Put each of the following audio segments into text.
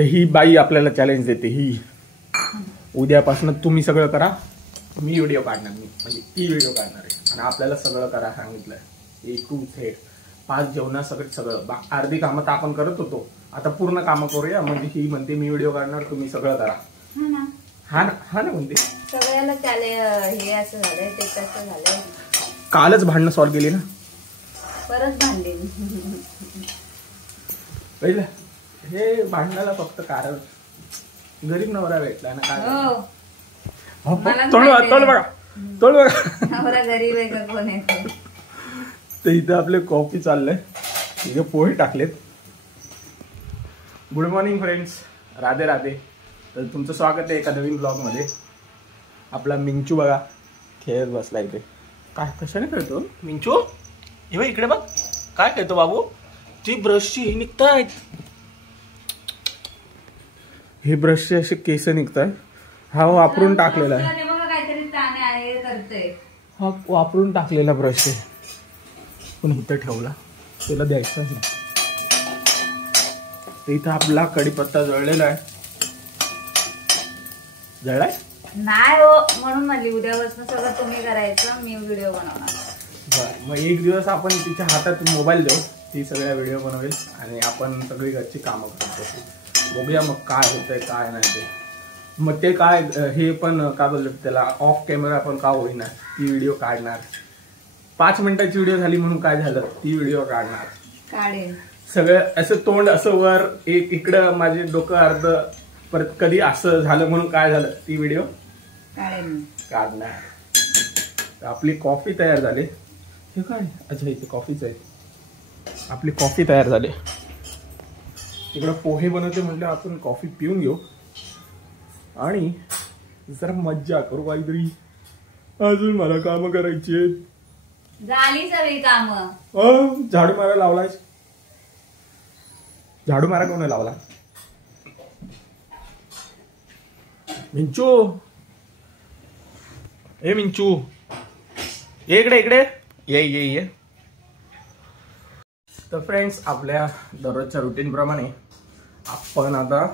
तर ही बाई आपल्याला चॅलेंज देते, ही उद्यापासून तुम्ही सगळं करा, मी व्हिडिओ काढणार, मी म्हणजे ती व्हिडिओ काढणार आहे आणि आपल्याला सगळं करा सांगितलंय, ए टू झेड, 5 जेवणा सगळं. अर्धी कामं तर आपण करत होतो, आता पूर्ण कामं करूया. म्हणजे ही म्हणते मी व्हिडिओ काढणार, तुम्ही सगळं करा. हा ना म्हणते सगळ्याला हे असं झालंय, ते कसं झालंय. कालच भांडणं सॉल्व्ह केली ना, परत भांडले. पहिलं हे भांडणाला फक्त कारण गरीब नवरा भेटला ना. काय तोड बघा नवरा गरीब आहे का कोण आहे. तर इथं आपले कॉफी चाललंय, इथे पोहे टाकलेत. Good morning friends, Radhe Radhe. तर तुमचं स्वागत आहे एका नवीन ब्लॉगमध्ये. आपला मिंचू बघा खेळत बसला इथे. काय कशाने खेळतो मिंचू? हे बघ इकडे बघ, काय खेळतो बाबू? ती ब्रशची निघतायत, हे ब्रशचे असे केस निघताय. हा वापरून टाकलेला आहे, हा वापरून टाकलेला ब्रश आहे, पण इथं ठेवला, तुला द्यायचा नाही. इथं आपला कढीपत्ता जळलेला आहे. जळलाय नाही हो, म्हणून म्हणली उद्यापासून सगळं तुम्ही करायचं, मी व्हिडिओ बनवणार. बरं, मग एक दिवस आपण तिच्या हातात मोबाईल देऊ, ती सगळ्या व्हिडिओ बनवेल आणि आपण सगळी घरची कामं करतो. बघूया मग काय होतंय काय नाही ते. मग ते काय हे पण काय बोललं त्याला, ऑफ कॅमेरा पण का होईना, ती व्हिडिओ काढणार. 5 मिनिटाची व्हिडिओ झाली म्हणून काय झालं, ती व्हिडिओ काढणार. सगळं असं तोंड असं वर, एक इकडं माझे डोकं अर्ध, परत कधी असं झालं म्हणून काय झालं, ती व्हिडिओ काढणार. आपली कॉफी तयार झाली. हे काय, अच्छा इथे कॉफीच आहे. आपली कॉफी तयार झाली. तिकडं पोहे बनवते म्हटलं, आपण कॉफी पिऊन घेऊ आणि जरा मज्जा करू काहीतरी. अजून मला काम करायची आहेत. झाली सगळी काम. झाडू मारा लावलाय. झाडू मारा कोण लावला? मिंचू, ए मिंचू ये इकडे ये. तर फ्रेंड्स, आपल्या दररोजच्या रुटीन प्रमाणे आपण आता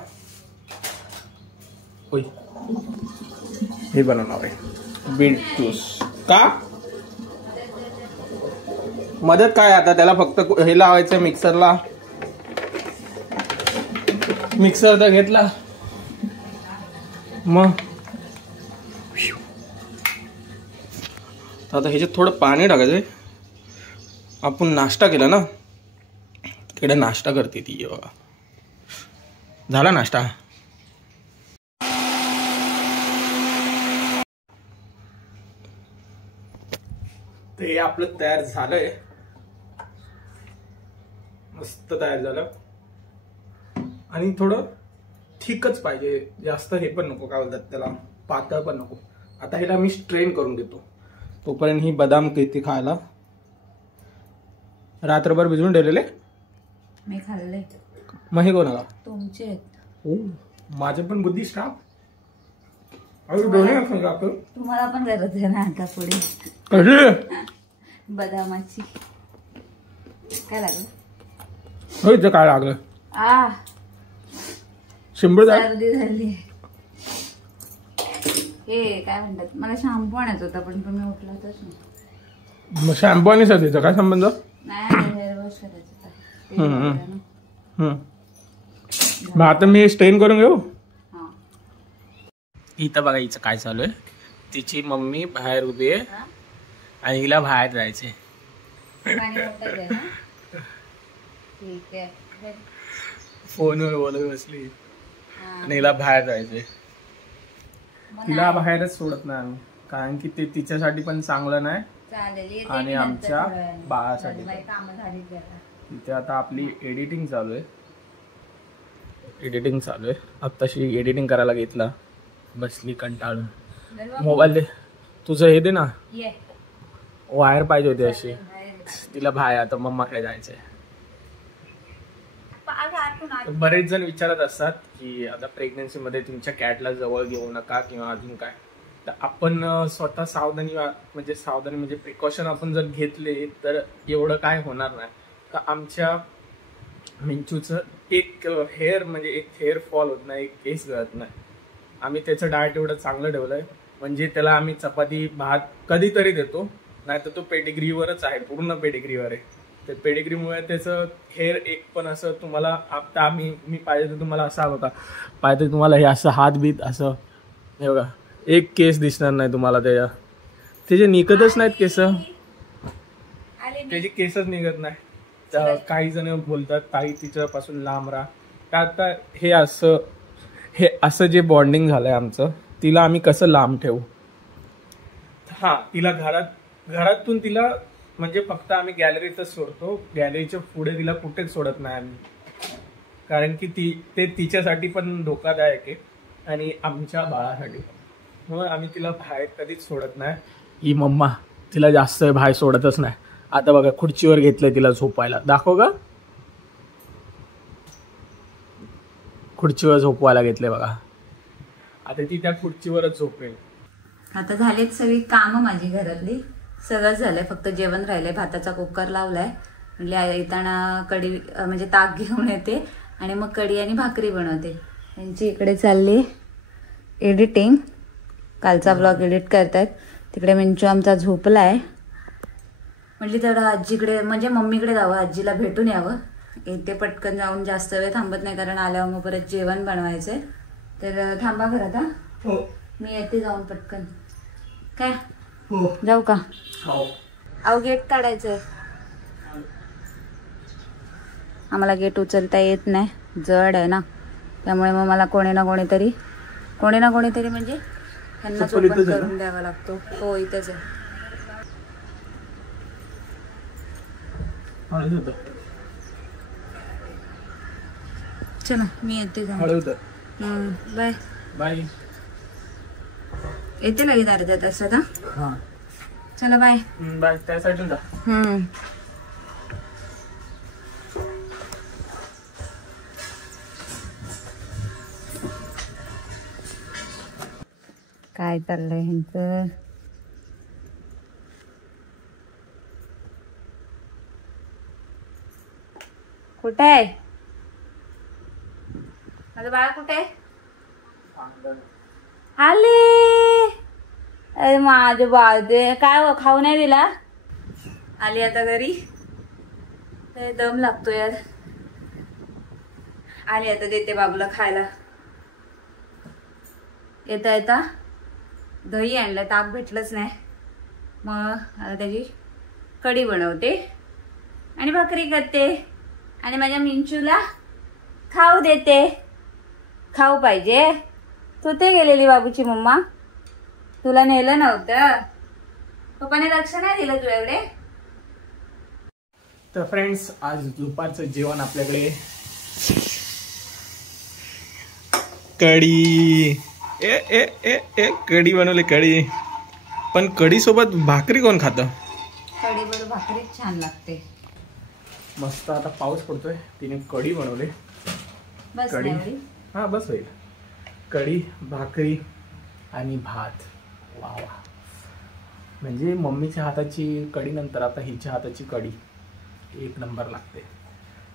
हे बनवणार आहे, बीट ज्यूस. का मदत काय आता, त्याला फक्त हे लावायचं मिक्सरला. मिक्सर तर घेतला, मग आता ह्याच्यात थोडं पाणी टाकायचंय. आपण नाश्ता केला ना, तिकडे नाश्ता करते ती बघा. झाला नाश्ता. ते आपलं तयार झालंय, मस्त तयार झालं. आणि थोडं थिकच पाहिजे, जास्त हे पण नको, काय बोलतात त्याला, पातळ पण नको. आता ह्याला मी स्ट्रेन करून देतो, तोपर्यंत ही बदाम किती खायला रात्रभर भिजवून ठेवलेले मी खाल्ले. मग हे कोणाला? तुमचे. माझे पण बुद्धी स्टाफ. तुम्हाला पण गरज आहे ना आता पुढे. कशी बदामाची काय लागलं? होय, काय लागलं? सर्दी झाली. हे काय म्हणतात, मला शॅम्पू आणायचा होता पण तुम्ही उठलातच नाही. मग शॅम्पू आणि सर्दीचा काय संबंध? नाही, हेअर वॉश करायचं. मग आता मी स्टेन करून घेऊ. इथं बघा हिचं काय चालू आहे. तिची मम्मी बाहेर उभी आहे आणि हिला बाहेर जायचंय. ठीक आहे, फोनवर बोलत बसली आणि हिला बाहेर जायचंय. तिला बाहेरच सोडत नाही आम्ही, कारण की ते तिच्यासाठी पण चांगलं नाही आणि आमच्या बाळासाठी. इथे आता आपली एडिटिंग चालू आहे. आत्ताशी एडिटिंग करायला घेतला, बसली कंटाळून. मोबाईल दे, तुझं हे दे ना, वायर पाहिजे होती अशी. तिला बाहेर आता मम्माकडे जायचंय. बरेच जण विचारत असतात की आता प्रेग्नन्सी मध्ये तुमच्या कॅटला जवळ घेऊ नका किंवा अजून काय. तर आपण स्वतः सावधानी म्हणजे प्रिकॉशन आपण जर घेतले तर एवढं काय होणार नाही. तर आमच्या मिंचूचं एक हेअर म्हणजे एक हेअर फॉल होत नाही, एक केस गळत नाही. आम्ही त्याचं डाएट एवढं चांगलं ठेवलंय म्हणजे त्याला आम्ही चपाती भात कधीतरी देतो, नाही तर तो पेडिग्रीवरच आहे, पूर्ण पेडिग्रीवर आहे. ते पेडिग्रीमुळे त्याचं हेअर एक पण असं तुम्हाला आता मी पाहिजे तर तुम्हाला असं हवं का, पाहिजे तर तुम्हाला हे असं हात बीत असं हे बघा एक केस दिसणार नाही तुम्हाला. त्याचे निघतच नाहीत केस, त्याची केसच निघत नाही. काही जण बोलतात ताई तिच्यापासून लांब राहा. का आता हे असं जे बॉन्डिंग झालंय आमचं, तिला आम्ही कसं लांब ठेवू. हा तिला घरातून तिला म्हणजे फक्त आम्ही गॅलरीतच सोडतो, गॅलरीच्या पुढे तिला कुठेच सोडत नाही आम्ही, कारण की ते तिच्यासाठी पण धोकादायक आहे आणि आमच्या बाळासाठी. म्हणून आम्ही तिला बाहेर कधीच सोडत नाही. ही मम्मा तिला जास्त बाहेर सोडतच नाही. आता बघा खुर्चीवर घेतलंय तिला झोपायला, दाखव का, खुर्चीवर झोपवायला घेतलंय बघा. आता ती त्या खुर्चीवरच झोपेल. आता झालेत सगळी कामं माझी घरातली, सगळंच झालंय, फक्त जेवण राहिलंय. भाताचा कुकर लावलाय, म्हणजे येताना कढी म्हणजे ताक घेऊन येते आणि मग कढी आणि भाकरी बनवते. त्यांची इकडे चालली एडिटिंग, कालचा ब्लॉग एडिट करतायत. तिकडे मिंचू आमचा झोपलाय. म्हटली तर आजीकडे म्हणजे मम्मीकडे जावं, आजीला भेटून यावं. येते पटकन जाऊन, जास्त वेळ थांबत नाही कारण आल्यावर मग परत जेवण बनवायचंय. तर थांबा घरात. हा मी येते जाऊन पटकन. काय जाऊ का? अहो गेट काढायचंय आम्हाला, गेट उचलता येत नाही, जड आहे ना, त्यामुळे मग मला कोणी ना कोणीतरी म्हणजे त्यांनाच ओपन करून द्यावा लागतो. हो इथेच आहे. चला मी येते जाऊन. Bye bye. येते लगेच अर्ध्या तासात. हा चला बाय. बाय. त्या साईडून जा. काय चाललंय ह्यांचं? कुठे आहे माझं बाळ? कुठे आहे? आले. अरे माझे बाळ ते काय खाऊ नाही दिला. आली आता घरी, दम लागतो यार. आली आता, देते बाबूला खायला. येता येता दही आणलं, ताक भेटलंच नाही, मग आता त्याची कढी बनवते आणि भाकरी करते आणि माझ्या मिंचूला खाऊ देते. खाऊ पाहिजे. तू ते गेलेली बाबूची मम्मा, तुला नेलं नव्हतं, पप्पाने लक्ष नाही दिलं तुझ्याकडे. तर फ्रेंड्स, आज दुपारचं जेवण आपल्याकडे कढी कढी बनवली. कढी, पण कढी सोबत भाकरी कोण खातं? कढी बरोबर भाकरी छान लागते. मस्त. आता पाऊस पडतोय, तिने कढी बनवली. बस कढी, हा बस होईल. कढी, भाकरी आणि भात. वा वा. म्हणजे मम्मीच्या हाताची कढी नंतर आता हिच्या हाताची कढी एक नंबर लागते.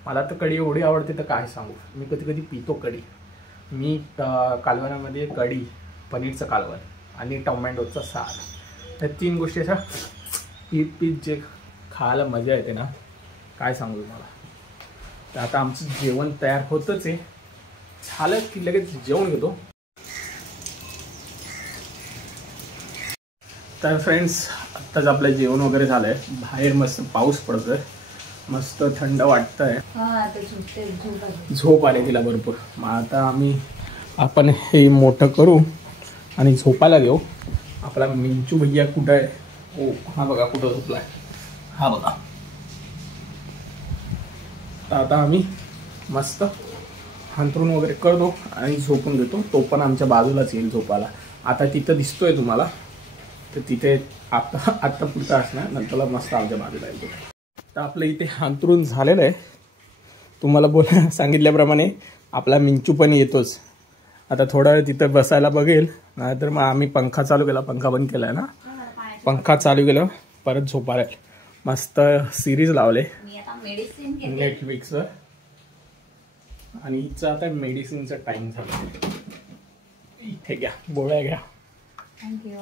मला तर कढी एवढी आवडते तर काय सांगू. मी कधी कधी पितो कढी. मी कालवणामध्ये कढी, पनीरचं कालवण आणि टोमॅटोचा सार, या 3 गोष्टी अशा पीठ जे खायला मजा येते ना, काय सांगू तुम्हाला. तर आता आमचं जेवण तयार होतच आहे. झालं की लगेच जेवण घेतो. तर फ्रेंड्स, आत्ताच आपलं जेवण वगैरे झालंय. बाहेर मस्त पाऊस पडतोय, मस्त थंड वाटतंय. झोप आली तिला भरपूर. मग आता आपण हे मोठं करू आणि झोपायला घेऊ. आपला मिंचू भैया कुठं आहे? हो, हा बघा कुठं झोपलाय, हा बघा. तर आता आम्ही मस्त अंथरूण वगैरे करतो आणि झोपून घेतो. तो पण आमच्या बाजूलाच येईल झोपायला. आता तिथं दिसतोय तुम्हाला, तर तिथे आत्ता पुढचा असणार, नंतरला मस्त आमच्या बाजूला येतो. तर आपलं इथे अंथरूण झालेलं आहे. तुम्हाला सांगितल्याप्रमाणे आपला मिंचू पण येतोच. आता थोडा वेळ तिथं बसायला बघेल, नाहीतर मग आम्ही पंखा चालू केला, पंखा बंद केला आहे ना, पंखा चालू केला परत झोपायला. मस्त सिरीज लावले नेटफ्लिक्सवर. आणि हिचं आता मेडिसिनचा टाइम झाला. इथे घ्या, गोळ्या घ्या. थँक्यू.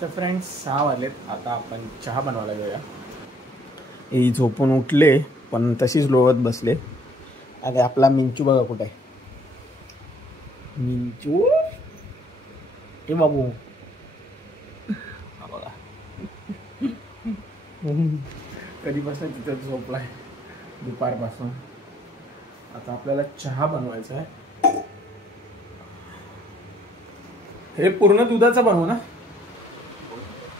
तर फ्रेंड्स 6 वाजलेत. आता आपण चहा बनवायला घेऊया. ही झोपून उठले पण तशीच लोळत बसले. अरे आपला मिंचू बघा कुठे आहे. मिंचू हे बाबू बघा कधीपासून तिथं झोपलाय, दुपारपासून. आता आपल्याला चहा बनवायचा आहे. हे पूर्ण दुधाचं बनवू ना?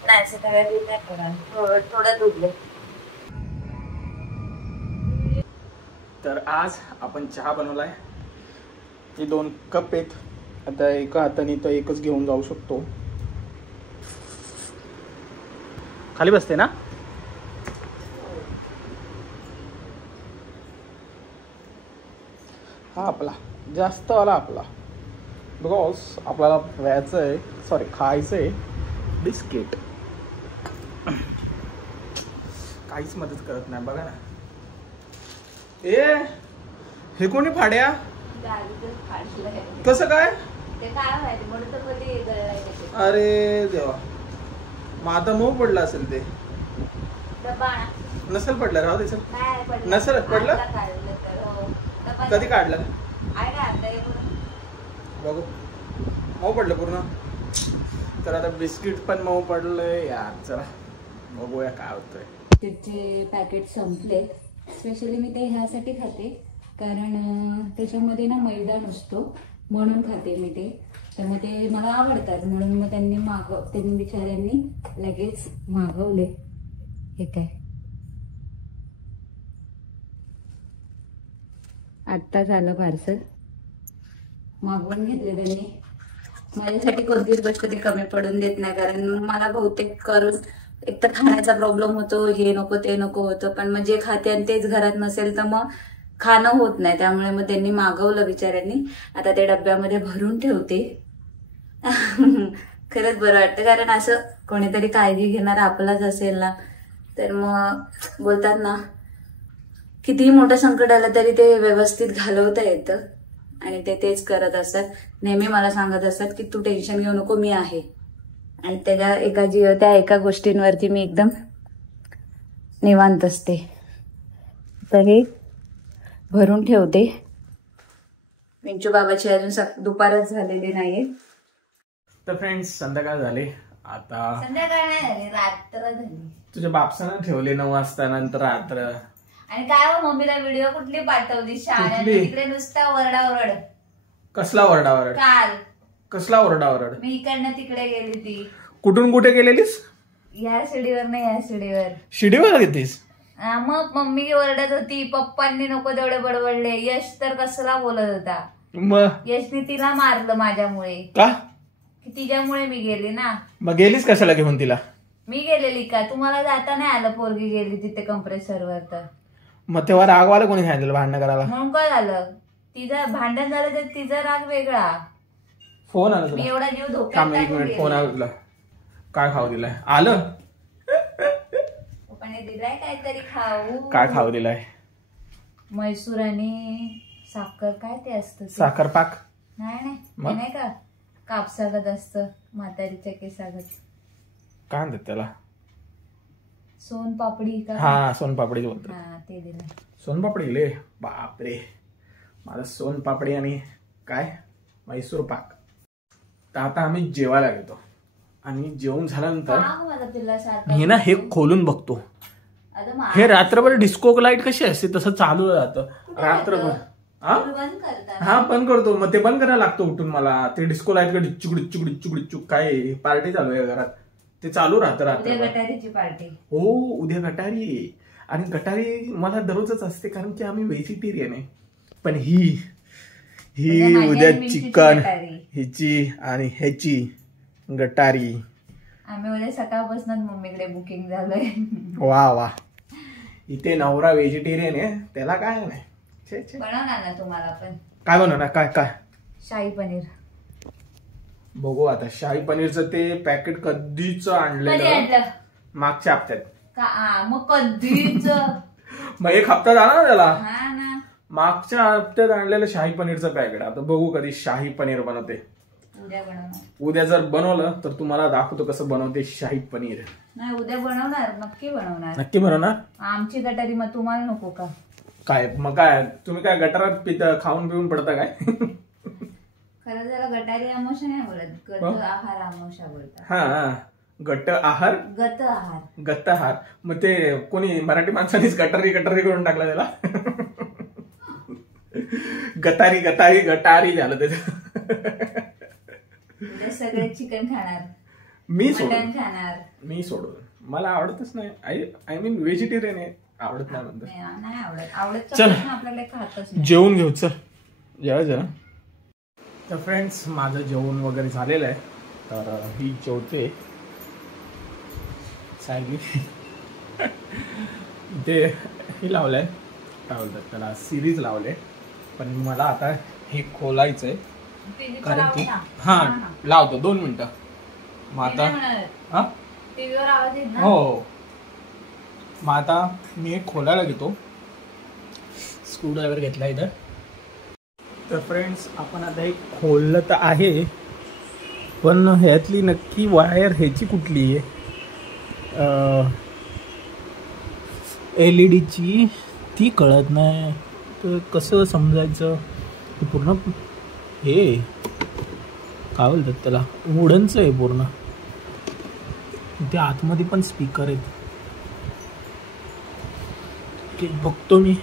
नाही असं काय दूध नाही पडणार, थोडं दूध दे. तर आज आपण चहा बनवलाय. हे 2 कप आहेत. आता एका हाताने तर एकच घेऊन जाऊ शकतो. खाली बसते ना? हा आपला जास्त वाला आपला, बिकॉज आपल्याला व्यायचं आहे, सॉरी खायचं आहे बिस्किट. काहीच मदत करत नाही बघा ना. हे कोणी फाड्या? कसं काय? अरे देवा, मग आता मऊ पडला असेल ते. नसेल पडलं, राहू दे. नसेल पडलं. कधी काढलं बघू? मऊ पडलं पूर्ण. तर आता बिस्किट पण मऊ पडलंय यार. चला बघूया काय होतंय. त्याचे पॅकेट संपले. स्पेशली मी ते ह्यासाठी खाते कारण त्याच्यामध्ये ना मैदा नसतो, म्हणून खाते मी ते. तर मग ते मला आवडतात म्हणून मग त्यांनी बिचाऱ्यांनी लगेच मागवले. हे काय आत्ताच आलं पार्सल, मागवून घेतले त्यांनी. माझ्यासाठी कोणतीच गोष्ट ते कमी पडून देत नाही कारण मला बहुतेक करून एक तर खाण्याचा प्रॉब्लेम होतो, हे नको ते नको होतं. पण मग जे खाते आणि तेच घरात नसेल तर मग खाणं होत नाही. त्यामुळे मग त्यांनी मागवलं बिचाऱ्यांनी. आता ते डब्यामध्ये भरून ठेवते. खरंच बरं वाटतं कारण असं कोणीतरी काळजी घेणार आपलाच असेल ना, तर मग बोलतात ना कितीही मोठं संकट आलं तरी ते व्यवस्थित घालवता येतं. आणि ते तेच करत असतात. नेहमी मला सांगत असतात की तू टेन्शन घेऊ नको, मी आहे. आणि त्या एका गोष्टींवरती मी एकदम निवांत असते. तर हे भरून ठेवते. मिंचू बाबाची अजून दुपारच झालेली नाहीये. तर फ्रेंड्स संध्याकाळ झाले. आता संध्याकाळ नाही झाली, रात्र झाली. तुझ्या बापसानं ठेवले 9 वाजता, नंतर रात्र. आणि काय मम्मीला व्हिडिओ कुठली पाठवली शाळेत, तिकडे नुसता ओरडाओरड. कसला ओरडाओरड? काल कसला ओरडाओरड? मी इकडनं तिकडे गेली ती. कुठून कुठे गेलेलीस? या शिडीवर नाही, या शिडीवर. शिडीवर घेतीस? मग मम्मी ओरडत होती, पप्पांनी नको तेवढे बडबडले. यश तर कसला बोलत होता. मग यशने तिला मारलं माझ्यामुळे. का? तिच्यामुळे मी गेली ना. मग गेलीस कशाला घेऊन तिला? मी गेलेली का? तुम्हाला जाता नाही आलं? पोरगी गेली तिथे कंप्रेसरवर. तर मग तेव्हा रागवाला कोणी सांगितलं भांडण करायला? म्हणून काय झालं? तिचं भांडण झालं तर तिचा राग वेगळा. फोन आला मी एवढा जीव धोक्यात थांब एक मिनिट, फोन आला तुला. काय खाऊ दिलाय? आलं पप्पाने दिलाय काहीतरी खाऊ. काय खाऊ दिलाय? मैसूर आणि साखर. काय ते असतं? साखर पाक? नाही का, कापसागत असतं, म्हातारीच्या केसागत. काय म्हणतात त्याला? सोनपापडी का? हा सोनपापडी बोलतो. हा ते दिलं. सोनपापडी ले बापरे. माझं सोनपापडी आणि काय मैसूर पाक. तर आता आम्ही जेवायला घेतो आणि जेवण झाल्यानंतर हे ना हे खोलून बघतो. हे रात्रभर डिस्को लाईट कशी असते तसं चालू राहतं रात्रभर. हा बंद करतो. मग ते बंद करायला लागतं उठून मला. ते डिस्को लाईट कडे डिच्चुक काय पार्टी चालू आहे घरात, ते चालू राहतं रात्रभर. गटारीची पार्टी. हो उद्या गटारी. आणि गटारी मला दररोजच असते कारण की आम्ही व्हेजिटेरियन आहे. पण ही उद्या चिकन, हिची आणि ह्याची गटारी. आम्ही उद्या सकाळपासूनच मम्मीकडे बुकिंग झालंय. वा वा. इथे नवरा व्हेजिटेरियन आहे, त्याला काय नाही. बनवणार ना तुम्हाला पण? काय बनवणार? काय काय? शाही पनीर. बघू आता. शाही पनीरचं ते पॅकेट कधीच आणलेलं, मागच्या हप्त्यात. मग कधीच? मग 1 हप्ता झाला ना त्याला. मागच्या हप्त्यात आणलेलं शाही पनीरचं पॅकेट. आता बघू कधी शाही पनीर बनवते. उद्या बनवणार. उद्या जर बनवलं तर तुम्हाला दाखवतो कसं बनवते शाही पनीर. नाही उद्या बनवणार, नक्की बनवणार. नक्की बनवणार. आमची गटारी मग तुम्हाला नको का काय? मग काय तुम्ही काय गटारात खाऊन पिऊन पडता काय? खरं जरा गटारी आमोशा नाही बोलत, गत आहार आमोशा बोलतात. हा गट आहार, गत आहार, गत आहार. मग ते कोणी मराठी माणसानीच गटारी करून टाकला त्याला. गटारी गटारी गटारी झालं त्याचं. सगळे चिकन खाणार, मी मटण खाणार. मी सोडून मला आवडतच नाही. आय मीन व्हेजिटेरियन आहे, आवडत नाही म्हणतो. नाही आवडत चल आपल्याला खातच नाही. जेवून घेऊ. चल जेवा जरा. तर फ्रेंड्स माझं जेवण वगैरे झालेलं आहे. तर ही जेवते सायली. ते हे लावलंय, काय बोलतात त्याला, सिरीज लावले. पण मला आता हे खोलायचंय कारण की हा लावतो 2 मिनिटं. मग आता टीव्हीवर आवाज येत ना. हो मग आता मी एक खोलायला घेतो. स्क्रूड्रायव्हर घेतला इथं. तर फ्रेंड्स आपण आता एक खोललं तर आहे, पण ह्यातली नक्की वायर ह्याची कुठली आहे, LED ती कळत नाही. तर कसं समजायचं? पूर्ण हे काय बोलतात त्याला, वुडनचं आहे पूर्ण. ते आतमध्ये पण स्पीकर आहेत. ते बघतो मी.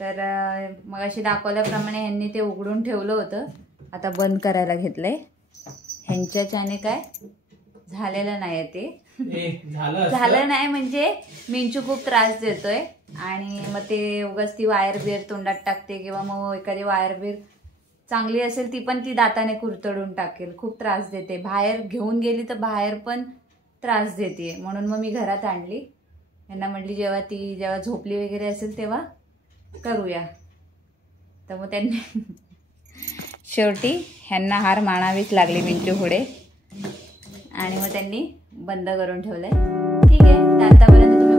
तर मग अशी दाखवल्याप्रमाणे ह्यांनी ते उघडून ठेवलं होतं, आता बंद करायला घेतलंय. ह्यांच्याच्याने काय झालेलं नाही ते. झालं नाही म्हणजे मिंचू खूप त्रास देतोय आणि मग ते उगाच ती वायर बीर तोंडात टाकते किंवा मग एखादी वायर बीर चांगली असेल ती पण ती दाताने कुरतडून टाकेल. खूप त्रास देते. बाहेर घेऊन गेली तर बाहेर पण त्रास देते. म्हणून मग मी घरात आणली. यांना म्हटली जेव्हा झोपली वगैरे असेल तेव्हा करूया. तर मग त्यांनी शेवटी ह्यांना हार मानावीच लागली मिंचू पुढे आणि मग त्यांनी बंद करून ठेवलंय. ठीक आहे. आतापर्यंत